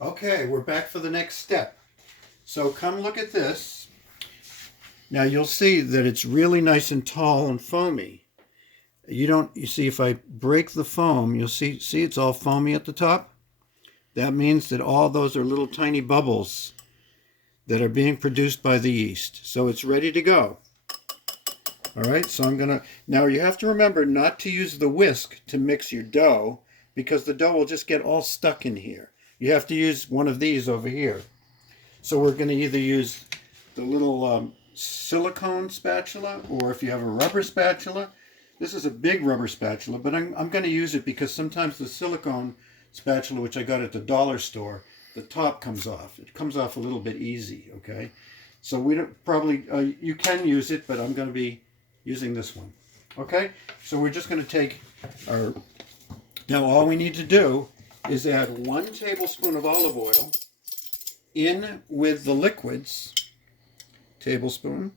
Okay, we're back for the next step. So come look at this. Now you'll see that it's really nice and tall and foamy. You see if I break the foam, you'll see it's all foamy at the top. That means that all those are little tiny bubbles that are being produced by the yeast. So it's ready to go. All right, so now you have to remember not to use the whisk to mix your dough because the dough will just get all stuck in here. You have to use one of these over here. So we're going to either use the little silicone spatula, or if you have a rubber spatula. This is a big rubber spatula, but I'm going to use it because sometimes the silicone spatula, which I got at the dollar store, the top comes off. It comes off a little bit easy, okay? So we don't probably, you can use it, but I'm going to be using this one. Okay, so we're just going to take our, now all we need to do is add 1 tablespoon of olive oil in with the liquids. Tablespoon.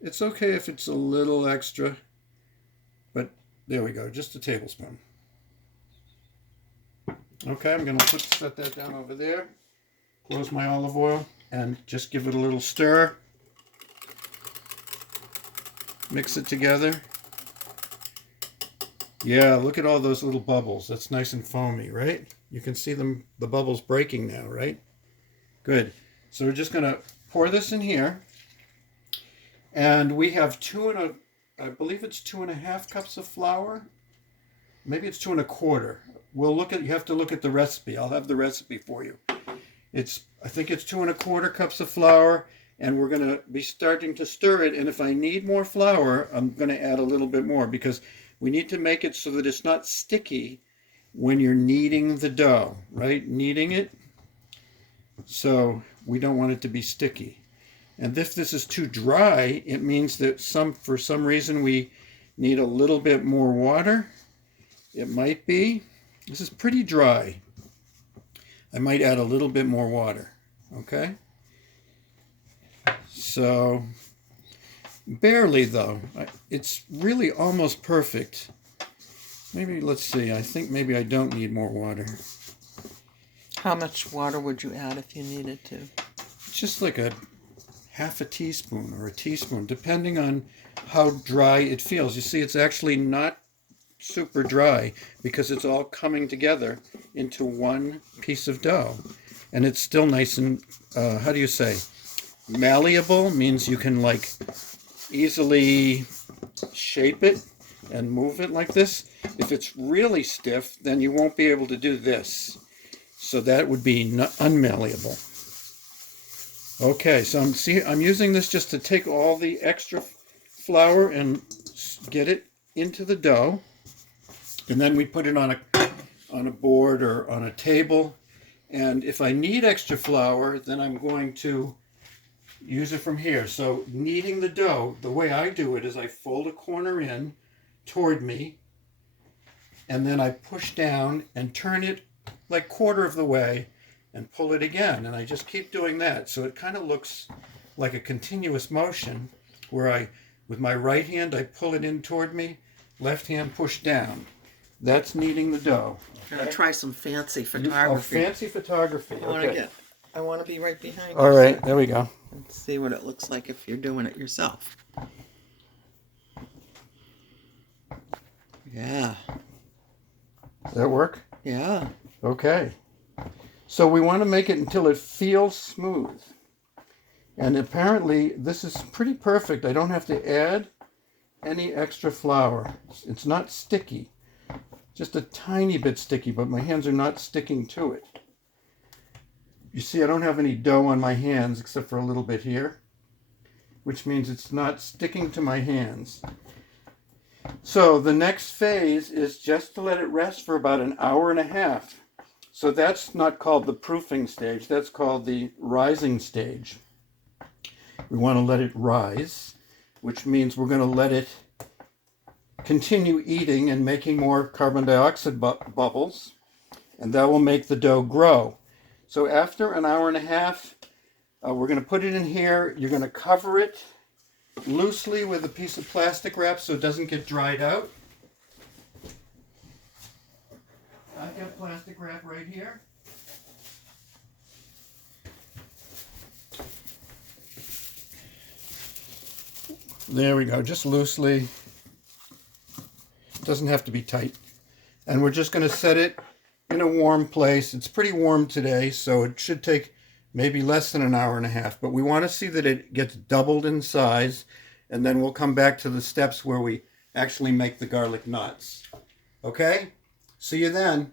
It's okay if it's a little extra, but there we go, just a tablespoon. Okay, I'm going to set that down over there. Close my olive oil and just give it a little stir. Mix it together. Yeah, look at all those little bubbles. That's nice and foamy, right? You can see them, the bubbles breaking now, right? Good. So we're just going to pour this in here. And we have I believe it's 2.5 cups of flour. Maybe it's 2.25. You have to look at the recipe. I'll have the recipe for you. I think it's 2.25 cups of flour. And we're going to be starting to stir it. And if I need more flour, I'm going to add a little bit more because we need to make it so that it's not sticky when you're kneading the dough, right? Kneading it. So we don't want it to be sticky. And if this is too dry, it means that for some reason we need a little bit more water. It might be. This is pretty dry. I might add a little bit more water. Okay? So, barely though. It's really almost perfect. Maybe, let's see, I think maybe I don't need more water. How much water would you add if you needed to? Just like a half a teaspoon or a teaspoon, depending on how dry it feels. You see, it's actually not super dry because it's all coming together into one piece of dough. And it's still nice and, how do you say? Malleable means you can like easily shape it and move it like this. If it's really stiff, then you won't be able to do this. So that would be unmalleable. Okay, so I'm using this just to take all the extra flour and get it into the dough. And then we put it on a board or on a table. And if I need extra flour, then I'm going to use it from here. So kneading the dough, the way I do it is I fold a corner in toward me, and then I push down and turn it like 1/4 of the way and pull it again. And I just keep doing that. So it kind of looks like a continuous motion where with my right hand, I pull it in toward me, left hand push down. That's kneading the dough. I'm going to try some fancy photography. Fancy photography. I want to be right behind you. All right, there we go. And see what it looks like if you're doing it yourself. Yeah. Does that work? Yeah. Okay. So we want to make it until it feels smooth. And apparently this is pretty perfect. I don't have to add any extra flour. It's not sticky. Just a tiny bit sticky, but my hands are not sticking to it. You see, I don't have any dough on my hands except for a little bit here, which means it's not sticking to my hands. So the next phase is just to let it rest for about 1.5 hours. So that's not called the proofing stage. That's called the rising stage. We want to let it rise, which means we're going to let it continue eating and making more carbon dioxide bubbles, and that will make the dough grow. So after 1.5 hours, we're going to put it in here. You're going to cover it loosely with a piece of plastic wrap so it doesn't get dried out. I've got plastic wrap right here. There we go, just loosely. Doesn't have to be tight. And we're just going to set it in a warm place. It's pretty warm today, so it should take maybe less than an hour and a half. But we want to see that it gets doubled in size, and then we'll come back to the steps where we actually make the garlic knots. Okay? See you then.